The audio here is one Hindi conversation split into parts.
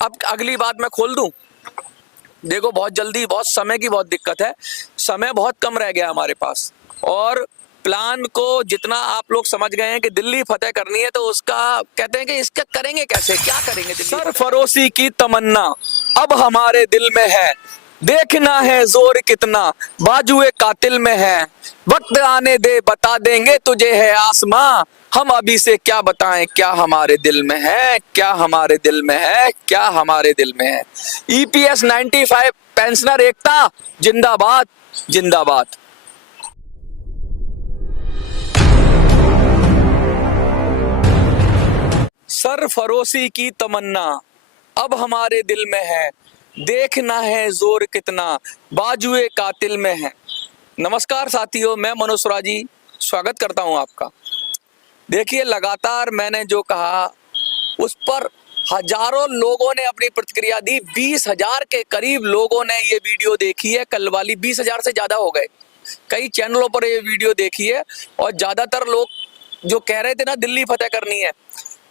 अब अगली बात मैं खोल दूं। देखो, बहुत जल्दी, बहुत समय की बहुत दिक्कत है, समय बहुत कम रह गया हमारे पास, और प्लान को जितना आप लोग समझ गए हैं कि दिल्ली फतेह करनी है, तो उसका कहते हैं कि इसका करेंगे कैसे, क्या करेंगे दिल्ली सरफरोशी की तमन्ना अब हमारे दिल में है, देखना है जोर कितना बाजुए कातिल में है, वक्त आने दे बता देंगे तुझे है आसमां, हम अभी से क्या बताएं क्या हमारे दिल में है, क्या हमारे दिल में है, क्या हमारे दिल में है। ईपीएस 95 पेंशनर एकता जिंदाबाद जिंदाबाद। सरफरोशी की तमन्ना अब हमारे दिल में है, देखना है जोर कितना बाजुए कातिल में है। नमस्कार साथियों, मैं मनोज सुराजी स्वागत करता हूं आपका। देखिए, लगातार मैंने जो कहा उस पर हजारों लोगों ने अपनी प्रतिक्रिया दी। 20,000 के करीब लोगों ने ये वीडियो देखी है। कल वाली 20,000 से ज्यादा हो गए। कई चैनलों पर ये वीडियो देखी है, और ज्यादातर लोग जो कह रहे थे ना दिल्ली फतेह करनी है,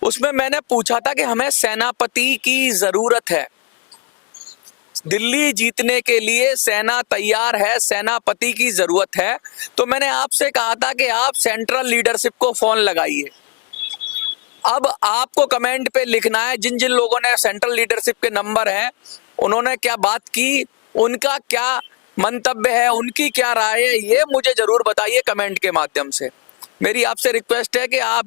उसमें मैंने पूछा था कि हमें सेनापति की जरूरत है, दिल्ली जीतने के लिए सेना तैयार है, सेनापति की जरूरत है। तो मैंने आपसे कहा था कि आप सेंट्रल लीडरशिप को फोन लगाइए। अब आपको कमेंट पे लिखना है जिन जिन लोगों ने सेंट्रल लीडरशिप के नंबर हैं, उन्होंने क्या बात की, उनका क्या मंतव्य है, उनकी क्या राय है, ये मुझे जरूर बताइए कमेंट के माध्यम से। मेरी आपसे रिक्वेस्ट है कि आप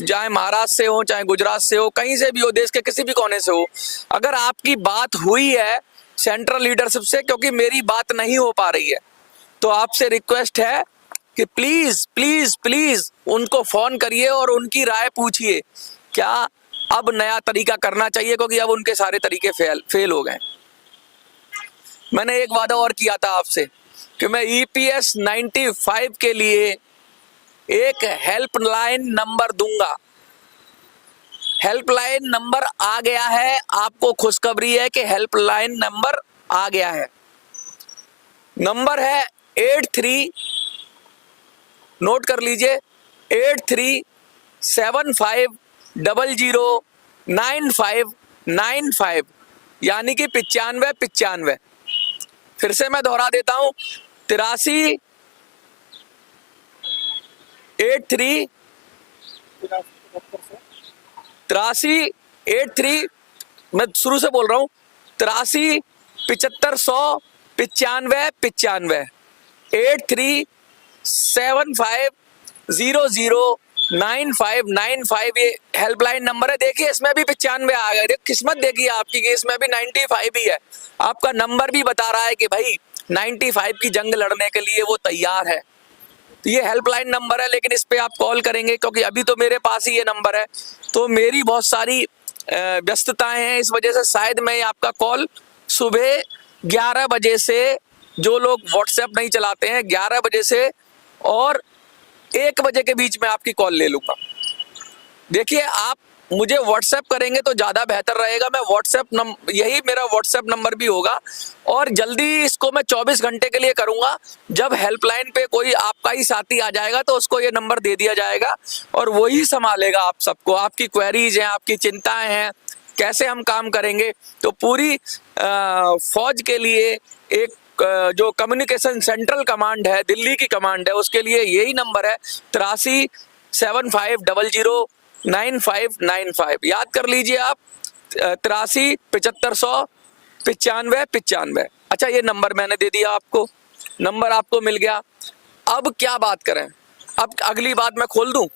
चाहे महाराष्ट्र से हो, चाहे गुजरात से हो, कहीं से भी हो, देश के किसी भी कोने से हो, अगर आपकी बात हुई है सेंट्रल लीडरशिप से, क्योंकि मेरी बात नहीं हो पा रही है, तो आपसे रिक्वेस्ट है कि प्लीज प्लीज प्लीज उनको फोन करिए और उनकी राय पूछिए, क्या अब नया तरीका करना चाहिए, क्योंकि अब उनके सारे तरीके फेल हो गए। मैंने एक वादा और किया था आपसे कि मैं ईपीएस 95 के लिए एक हेल्पलाइन नंबर दूंगा। हेल्पलाइन नंबर आ गया है, आपको खुशखबरी है कि हेल्पलाइन नंबर आ गया है। नंबर है 83, नोट कर लीजिए, 8375009595, यानी कि 9595। फिर से मैं दोहरा देता हूं, 83 83 मैं शुरू से बोल रहा हूं, 83 7500 9595 8375009595 ये हेल्पलाइन नंबर है। देखिए, इसमें भी 95 आ गए। किस्मत देखिए आपकी कि इसमें भी 95 ही है। आपका नंबर भी बता रहा है कि भाई 95 की जंग लड़ने के लिए वो तैयार है। तो ये हेल्पलाइन नंबर है, लेकिन इस पे आप कॉल करेंगे, क्योंकि अभी तो मेरे पास ही ये नंबर है, तो मेरी बहुत सारी व्यस्तताएं हैं, इस वजह से शायद मैं आपका कॉल सुबह 11 बजे से, जो लोग व्हाट्सएप नहीं चलाते हैं, 11 बजे से और 1 बजे के बीच में आपकी कॉल ले लूंगा। देखिए, आप मुझे व्हाट्सएप करेंगे तो ज़्यादा बेहतर रहेगा। मैं यही मेरा व्हाट्सएप नंबर भी होगा, और जल्दी इसको मैं 24 घंटे के लिए करूंगा। जब हेल्पलाइन पे कोई आपका ही साथी आ जाएगा तो उसको ये नंबर दे दिया जाएगा, और वही संभालेगा आप सबको। आपकी क्वेरीज हैं, आपकी चिंताएं हैं, कैसे हम काम करेंगे, तो पूरी फौज के लिए एक जो कम्युनिकेशन सेंट्रल कमांड है, दिल्ली की कमांड है, उसके लिए यही नंबर है, 8375009595। याद कर लीजिए आप, 83 7500 9595। अच्छा, ये नंबर मैंने दे दिया आपको, नंबर आपको मिल गया। अब क्या बात करें, अब अगली बात मैं खोल दूं।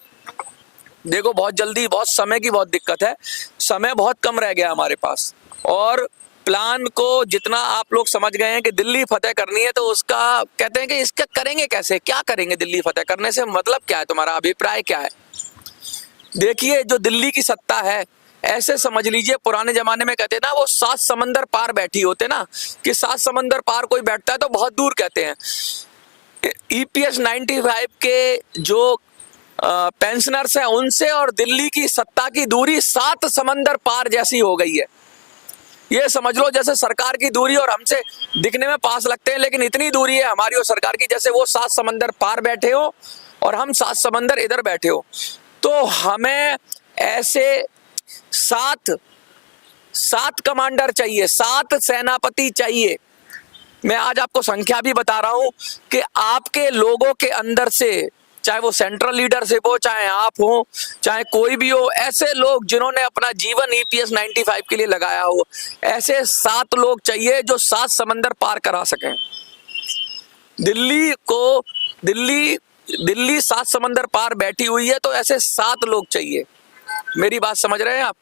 देखो, बहुत जल्दी, बहुत समय की बहुत दिक्कत है, समय बहुत कम रह गया हमारे पास, और प्लान को जितना आप लोग समझ गए हैं कि दिल्ली फतेह करनी है, तो उसका कहते हैं कि इसका करेंगे कैसे, क्या करेंगे, दिल्ली फतेह करने से मतलब क्या है, तुम्हारा अभिप्राय क्या है। देखिए, जो दिल्ली की सत्ता है, ऐसे समझ लीजिए, पुराने जमाने में कहते हैं ना, वो 7 समंदर पार बैठी होते ना, कि 7 समंदर पार कोई बैठता है तो बहुत दूर कहते हैं। ईपीएस 95 के जो पेंशनर्स हैं, उनसे और दिल्ली की सत्ता की दूरी 7 समंदर पार जैसी हो गई है। ये समझ लो जैसे सरकार की दूरी और हमसे दिखने में पास लगते हैं, लेकिन इतनी दूरी है हमारी और सरकार की, जैसे वो 7 समंदर पार बैठे हो और हम 7 समंदर इधर बैठे हो। तो हमें ऐसे 7 7 कमांडर चाहिए, 7 सेनापति चाहिए। मैं आज आपको संख्या भी बता रहा हूं कि आपके लोगों के अंदर से, चाहे वो सेंट्रल लीडरशिप हो, चाहे आप हो, चाहे कोई भी हो, ऐसे लोग जिन्होंने अपना जीवन ईपीएस 95 के लिए लगाया हो, ऐसे 7 लोग चाहिए जो 7 समंदर पार करा सकें। दिल्ली 7 समंदर पार बैठी हुई है, तो ऐसे 7 लोग चाहिए। मेरी बात समझ रहे हैं आप?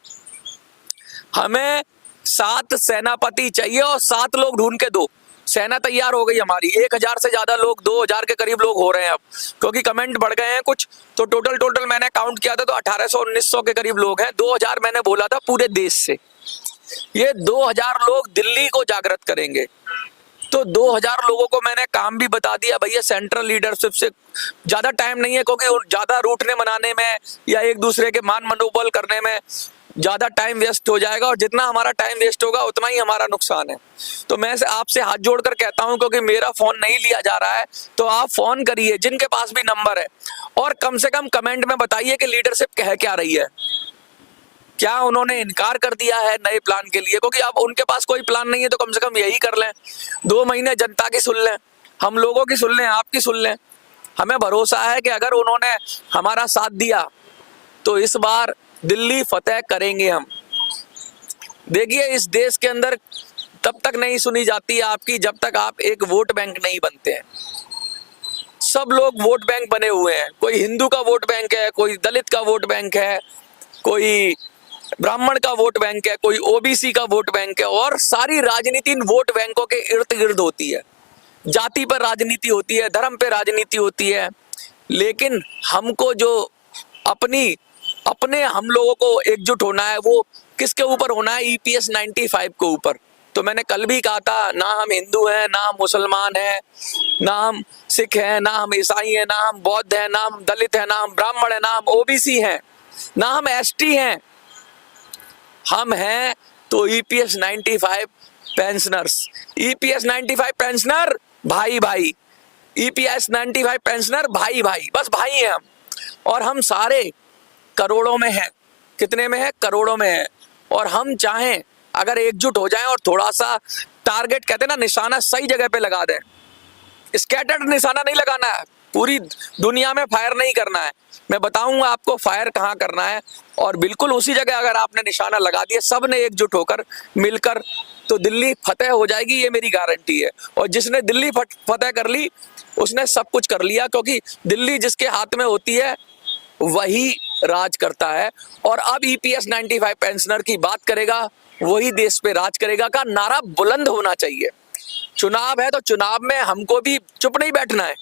हमें 7 सेनापति चाहिए और 7 लोग ढूंढ के दो। सेना तैयार हो गई हमारी, 1000 से ज्यादा लोग, 2000 के करीब लोग हो रहे हैं अब, क्योंकि कमेंट बढ़ गए हैं कुछ, तो टोटल मैंने काउंट किया था तो 1800-1900 के करीब लोग हैं। 2000 मैंने बोला था पूरे देश से। ये 2000 लोग दिल्ली को जागृत करेंगे। तो 2000 लोगों को मैंने काम भी बता दिया भैया। सेंट्रल लीडरशिप से ज्यादा टाइम नहीं है, क्योंकि ज्यादा रूठने मनाने में या एक दूसरे के मान मनोबल करने में ज्यादा टाइम वेस्ट हो जाएगा, और जितना हमारा टाइम वेस्ट होगा उतना ही हमारा नुकसान है। तो मैं आपसे हाथ जोड़कर कहता हूं, क्योंकि मेरा फोन नहीं लिया जा रहा है, तो आप फोन करिए जिनके पास भी नंबर है, और कम से कम कमेंट में बताइए कि लीडरशिप कह क्या रही है। क्या उन्होंने इनकार कर दिया है नए प्लान के लिए? क्योंकि अब उनके पास कोई प्लान नहीं है, तो कम से कम यही कर लें, 2 महीने जनता की सुन लें, हम लोगों की सुन लें, आपकी सुन लें। हमें भरोसा है कि अगर उन्होंने हमारा साथ दिया तो इस बार दिल्ली फतेह करेंगे हम। देखिए, इस देश के अंदर तब तक नहीं सुनी जाती आपकी जब तक आप एक वोट बैंक नहीं बनते हैं। सब लोग वोट बैंक बने हुए हैं। कोई हिंदू का वोट बैंक है, कोई दलित का वोट बैंक है, कोई ब्राह्मण का वोट बैंक है, कोई ओबीसी का वोट बैंक है, और सारी राजनीति इन वोट बैंकों के इर्द गिर्द होती है। जाति पर राजनीति होती है, धर्म पे राजनीति होती है। लेकिन हमको जो अपने हम लोगों को एकजुट होना है, वो किसके ऊपर होना है? ईपीएस 95 के ऊपर। तो मैंने कल भी कहा था, ना हम हिंदू हैं, ना हम मुसलमान हैं, ना हम सिख हैं, ना हम ईसाई हैं, ना हम बौद्ध हैं, ना हम दलित हैं, ना हम ब्राह्मण हैं, ना हम ओबीसी हैं, ना हम एसटी हैं। हम हैं तो ईपीएस 95 पेंशनर्स। ईपीएस 95 पेंशनर भाई भाई, ईपीएस 95 पेंशनर भाई भाई, बस भाई हैं हम। और हम सारे करोड़ों में हैं। कितने में है? करोड़ों में है। और हम चाहें अगर एकजुट हो जाएं और थोड़ा सा टारगेट, कहते हैं ना, निशाना सही जगह पे लगा दें। स्कैटर्ड निशाना नहीं लगाना है, पूरी दुनिया में फायर नहीं करना है। मैं बताऊंगा आपको फायर कहाँ करना है, और बिल्कुल उसी जगह अगर आपने निशाना लगा दिया, सब ने एकजुट होकर मिलकर, तो दिल्ली फतेह हो जाएगी, ये मेरी गारंटी है। और जिसने दिल्ली फतेह कर ली उसने सब कुछ कर लिया, क्योंकि दिल्ली जिसके हाथ में होती है वही राज करता है। और अब ईपीएस 95 पेंशनर की बात करेगा, वही देश पे राज करेगा का नारा बुलंद होना चाहिए। चुनाव है तो चुनाव में हमको भी चुप नहीं बैठना है।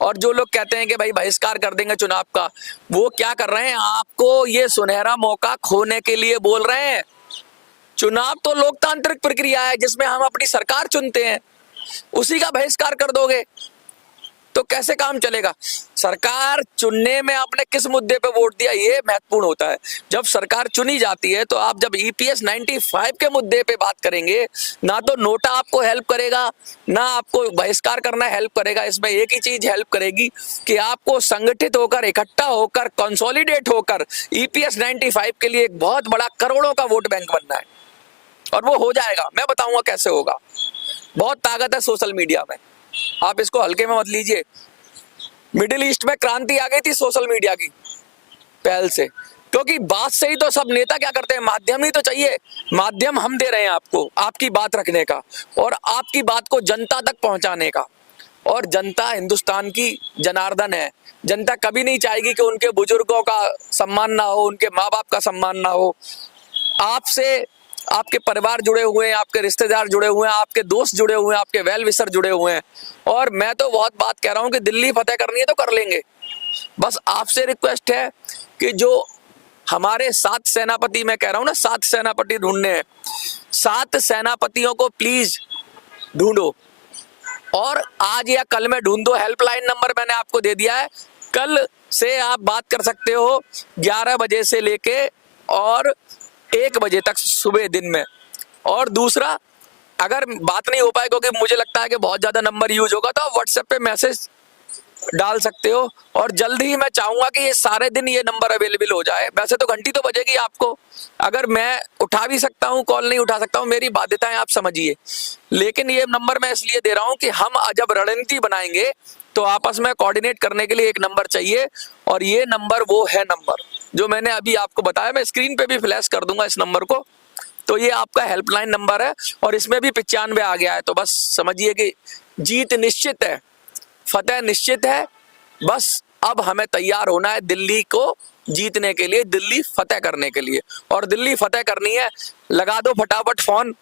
और जो लोग कहते हैं कि भाई बहिष्कार कर देंगे चुनाव का, वो क्या कर रहे हैं? आपको ये सुनहरा मौका खोने के लिए बोल रहे हैं। चुनाव तो लोकतांत्रिक प्रक्रिया है जिसमें हम अपनी सरकार चुनते हैं, उसी का बहिष्कार कर दोगे तो कैसे काम चलेगा? सरकार चुनने में आपने किस मुद्दे पे वोट दिया, ये महत्वपूर्ण होता है। जब सरकार चुनी जाती है तो आप जब ईपीएस 95 के मुद्दे पे बात करेंगे, ना तो नोटा आपको हेल्प करेगा, ना आपको बहिष्कार करना हेल्प करेगा। इसमें एक ही चीज हेल्प करेगी कि आपको संगठित होकर, इकट्ठा होकर, कंसोलिडेट होकर ईपीएस 95 के लिए एक बहुत बड़ा करोड़ों का वोट बैंक बनना है। और वो हो जाएगा, मैं बताऊंगा कैसे होगा। बहुत ताकत है सोशल मीडिया में, आप इसको हल्के में मत लीजिए। मिडिल ईस्ट में क्रांति आ गई थी सोशल मीडिया की पहल से, क्योंकि बात से ही तो सब नेता क्या करते हैं, माध्यम ही तो चाहिए। माध्यम हम दे रहे हैं आपको, आपकी बात रखने का और आपकी बात को जनता तक पहुंचाने का। और जनता हिंदुस्तान की जनार्दन है। जनता कभी नहीं चाहेगी कि उनके बुजुर्गों का सम्मान ना हो, उनके माँ बाप का सम्मान ना हो। आपसे आपके परिवार जुड़े हुए हैं, आपके रिश्तेदार जुड़े हुए हैं, आपके दोस्त जुड़े हुए हैं, आपके वेल विशर जुड़े हुए हैं। और मैं तो बहुत बात कह रहा हूं कि दिल्ली फतेह करनी है तो कर लेंगे। बस आपसे रिक्वेस्ट है कि जो हमारे 7 सेनापति, मैं कह रहा हूं ना 7 सेनापति ढूंढने हैं, 7 सेनापतियों को प्लीज ढूंढो। और आज या कल में ढूंढो। हेल्पलाइन नंबर मैंने आपको दे दिया है, कल से आप बात कर सकते हो 11 बजे से लेके और 1 बजे तक सुबह दिन में। और दूसरा, अगर बात नहीं हो पाए, क्योंकि मुझे लगता है कि बहुत ज्यादा नंबर यूज होगा, तो आप व्हाट्सएप पे मैसेज डाल सकते हो। और जल्द ही मैं चाहूंगा कि ये सारे दिन ये नंबर अवेलेबल हो जाए। वैसे तो घंटी तो बजेगी आपको, अगर मैं उठा भी सकता हूँ, कॉल नहीं उठा सकता हूँ, मेरी बाध्यताएं आप समझिए, लेकिन ये नंबर मैं इसलिए दे रहा हूँ कि हम जब रणनीति बनाएंगे तो आपस में कोऑर्डिनेट करने के लिए एक नंबर चाहिए। और ये नंबर वो है नंबर जो मैंने अभी आपको बताया, मैं स्क्रीन पे भी फ्लैश कर दूंगा इस नंबर को। तो ये आपका हेल्पलाइन नंबर है और इसमें भी 95 आ गया है। तो बस समझिए कि जीत निश्चित है, फतेह निश्चित है। बस अब हमें तैयार होना है दिल्ली को जीतने के लिए, दिल्ली फतेह करने के लिए। और दिल्ली फतेह करनी है, लगा दो फटाफट फोन।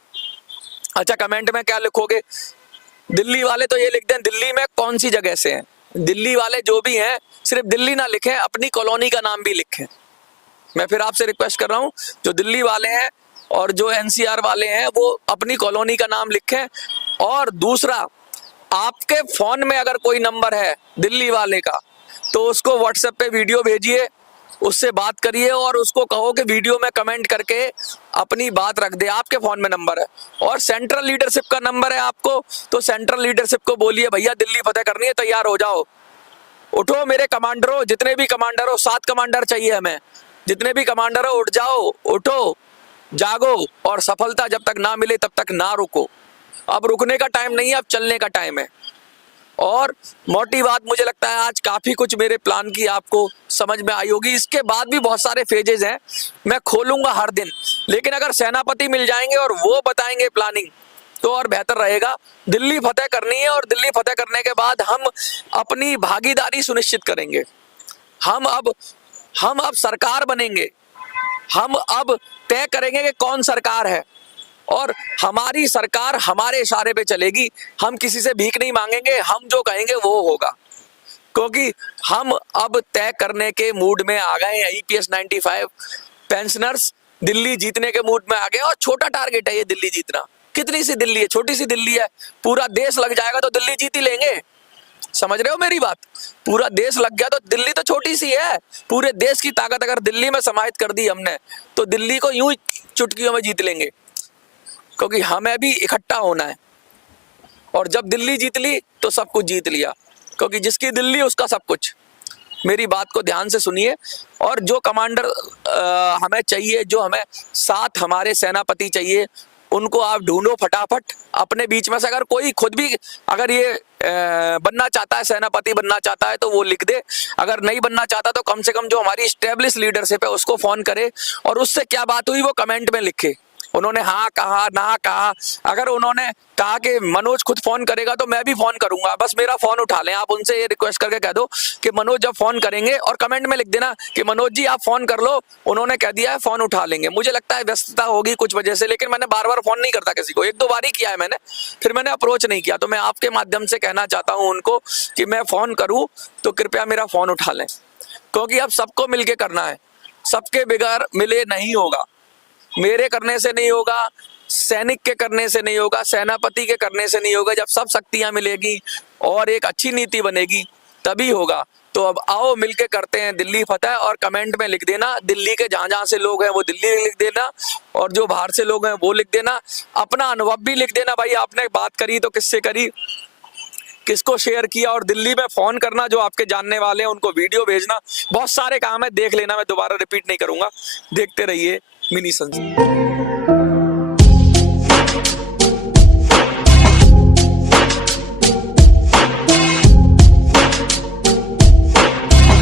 अच्छा, कमेंट में क्या लिखोगे? दिल्ली वाले तो ये लिख दें दिल्ली में कौन सी जगह से हैं। दिल्ली वाले जो भी हैं सिर्फ दिल्ली ना लिखें, अपनी कॉलोनी का नाम भी लिखें। मैं फिर आपसे रिक्वेस्ट कर रहा हूं, जो दिल्ली वाले हैं और जो एनसीआर वाले हैं वो अपनी कॉलोनी का नाम लिखें। और दूसरा, आपके फोन में अगर कोई नंबर है दिल्ली वाले का तो उसको व्हाट्सएप पे वीडियो भेजिए, उससे बात करिए और उसको कहो कि वीडियो में कमेंट करके अपनी बात रख दे। आपके फोन में नंबर है और सेंट्रल लीडरशिप का नंबर है आपको, तो सेंट्रल लीडरशिप को बोलिए भैया दिल्ली फतेह करनी है, तैयार हो जाओ, उठो मेरे कमांडरो, जितने भी कमांडर हो, 7 कमांडर चाहिए हमें, जितने भी कमांडर हो उठ जाओ, उठो, जागो। और सफलता जब तक ना मिले तब तक ना रुको। अब रुकने का टाइम नहीं है, अब चलने का टाइम है। और मोटी बात, मुझे लगता है आज काफी कुछ मेरे प्लान की आपको समझ में आई होगी। इसके बाद भी बहुत सारे फेजेस हैं, मैं खोलूंगा हर दिन, लेकिन अगर सेनापति मिल जाएंगे और वो बताएंगे प्लानिंग तो और बेहतर रहेगा। दिल्ली फतेह करनी है और दिल्ली फतेह करने के बाद हम अपनी भागीदारी सुनिश्चित करेंगे। हम अब सरकार बनेंगे, हम अब तय करेंगे कि कौन सरकार है और हमारी सरकार हमारे इशारे पे चलेगी। हम किसी से भीख नहीं मांगेंगे, हम जो कहेंगे वो होगा, क्योंकि हम अब तय करने के मूड में आ गए हैं। ईपीएस 95 पेंशनर्स दिल्ली जीतने के मूड में आ गए और छोटा टारगेट है ये दिल्ली जीतना। कितनी सी दिल्ली है, छोटी सी दिल्ली है, पूरा देश लग जाएगा तो दिल्ली जीत ही लेंगे। समझ रहे हो मेरी बात? पूरा देश लग गया तो दिल्ली तो छोटी सी है, पूरे देश की ताकत अगर दिल्ली में समाहित कर दी हमने तो दिल्ली को यूं ही चुटकियों में जीत लेंगे, क्योंकि हमें भी इकट्ठा होना है। और जब दिल्ली जीत ली तो सब कुछ जीत लिया, क्योंकि जिसकी दिल्ली उसका सब कुछ। मेरी बात को ध्यान से सुनिए। और जो कमांडर हमें चाहिए, जो हमें 7 हमारे सेनापति चाहिए, उनको आप ढूंढो फटाफट अपने बीच में से। अगर कोई खुद भी अगर ये बनना चाहता है, सेनापति बनना चाहता है तो वो लिख दे। अगर नहीं बनना चाहता तो कम से कम जो हमारी स्टेब्लिश लीडरशिप है उसको फोन करे और उससे क्या बात हुई वो कमेंट में लिखे। उन्होंने हाँ कहा ना कहा, अगर उन्होंने कहा कि मनोज खुद फोन करेगा तो मैं भी फोन करूंगा, बस मेरा फोन उठा लें। आप उनसे ये रिक्वेस्ट करके कह दो कि मनोज जब फोन करेंगे, और कमेंट में लिख देना कि मनोज जी आप फोन कर लो, उन्होंने कह दिया है फोन उठा लेंगे। मुझे लगता है व्यस्तता होगी कुछ वजह से, लेकिन मैंने बार बार फोन नहीं करता किसी को, 1-2 बार ही किया है मैंने, फिर मैंने अप्रोच नहीं किया। तो मैं आपके माध्यम से कहना चाहता हूं उनको कि मैं फोन करूं तो कृपया मेरा फोन उठा लें, क्योंकि अब सबको मिलके करना है, सबके बिगैर मिले नहीं होगा। मेरे करने से नहीं होगा, सैनिक के करने से नहीं होगा, सेनापति के करने से नहीं होगा। जब सब शक्तियां मिलेगी और एक अच्छी नीति बनेगी तभी होगा। तो अब आओ मिलके करते हैं दिल्ली फतेह। और कमेंट में लिख देना दिल्ली के जहां जहां से लोग हैं वो दिल्ली लिख देना, और जो बाहर से लोग हैं वो लिख देना। अपना अनुभव भी लिख देना, भाई आपने बात करी तो किससे करी, किसको शेयर किया। और दिल्ली में फोन करना, जो आपके जानने वाले हैं उनको वीडियो भेजना। बहुत सारे काम है, देख लेना, मैं दोबारा रिपीट नहीं करूंगा। देखते रहिए मिनी संसद।